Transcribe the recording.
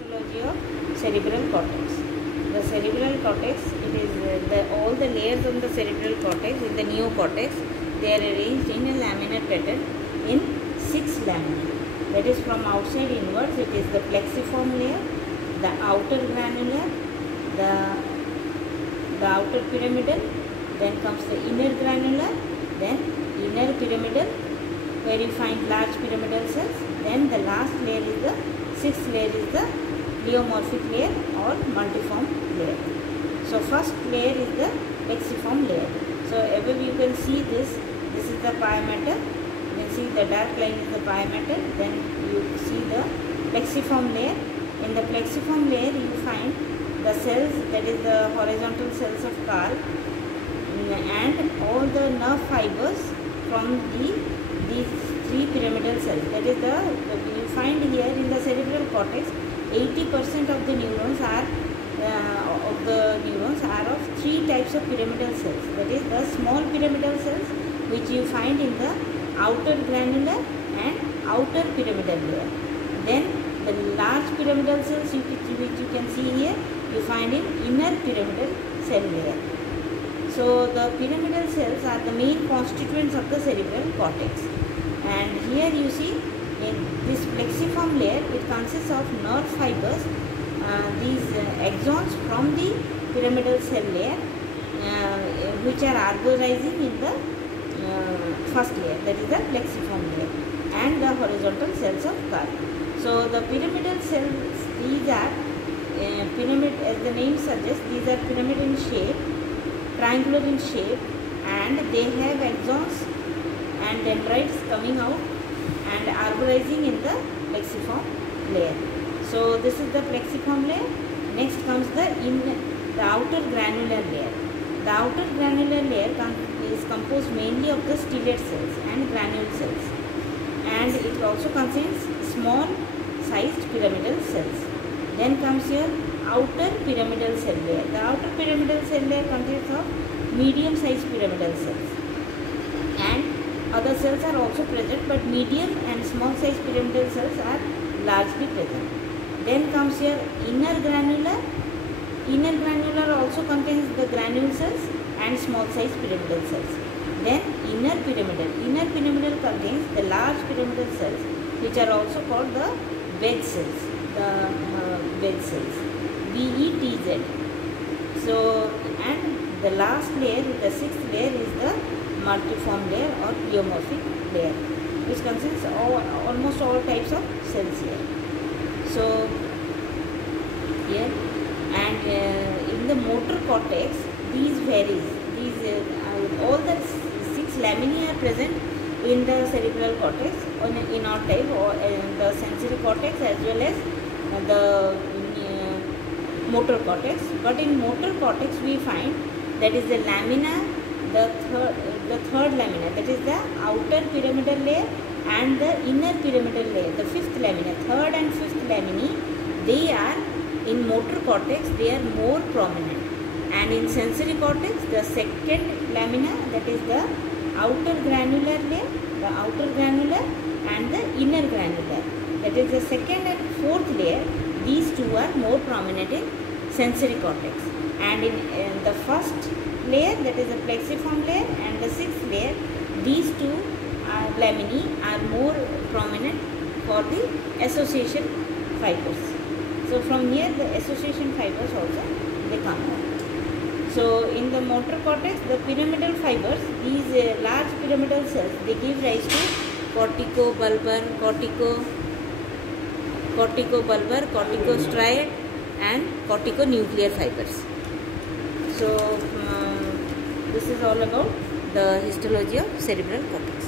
histology of cerebral cortex. The cerebral cortex, it is all the layers of the cerebral cortex in the neocortex. They are arranged in a laminar pattern in 6 lamina. That is, from outside inwards, it is the plexiform layer, the outer granular, the outer pyramidal, then comes the inner granular, then inner pyramidal, where you find large pyramidal cells. Then the last layer is the 6th layer is the pleomorphic layer or multiform layer. So first layer is the plexiform layer. So ever you can see this is the pia mater. You can see the dark line is the pia mater. Then you see the plexiform layer. In the plexiform layer you find the cells, that is the horizontal cells of Karl, and all the nerve fibers from these 3 pyramidal cells. That is you find here in the cerebral cortex 80% of the neurons are of 3 types of pyramidal cells. That is the small pyramidal cells, which you find in the outer granular and outer pyramidal layer. Then the large pyramidal cells which you can see here, you find in inner pyramidal cell layer. So the pyramidal cells are the main constituents of the cerebral cortex. And here you see in this plexiform layer, it consists of nerve fibers, these axons from the pyramidal cell layer, which are arborizing in the first layer, that is the plexiform layer, and the horizontal cells of Karl. So the pyramidal cells, these are pyramid, as the name suggests, these are pyramid in shape, triangular in shape, and they have axons and dendrites coming out and arborizing in the plexiform layer. So this is the plexiform layer. Next comes the outer granular layer. The outer granular layer is composed mainly of the stellate cells and granule cells, and it also contains small sized pyramidal cells. Then comes your outer pyramidal cell layer. The outer pyramidal cell layer consists of medium sized pyramidal cells, and other cells are also present, but medium and small sized pyramidal cells are largely present. Then comes your inner granular. Inner granular also contains the granule cells and small sized pyramidal cells. Then inner pyramidal. Inner pyramidal contains the large pyramidal cells, which are also called the wedge cells. Wedge cells, VETZ. So, and the last layer, the 6th layer, is the multiform layer or pleomorphic layer, which consists of almost all types of cells here. So here, and in the motor cortex, these varies. These all the 6 laminae are present in the cerebral cortex in all type, or the sensory cortex as well as the motor cortex. But in motor cortex we find that is the lamina, the third lamina, that is the outer pyramidal layer, and the inner pyramidal layer, the 5th lamina. 3rd and 5th laminae, they are in motor cortex, they are more prominent, and in sensory cortex, the 2nd lamina, that is the outer granular layer, the outer granular, and the inner granular, that is the 2nd and 4th layer. These two are more prominent in sensory cortex, and in the first layer, that is the plexiform layer, and the 6th layer, these two laminae are more prominent for the association fibers. So from here the association fibers also they come out. So in the motor cortex, the pyramidal fibers, these large pyramidal cells, they give rise to corticobulbar, corticostriate, and corticonuclear fibers. So this is all about the histology of cerebral cortex.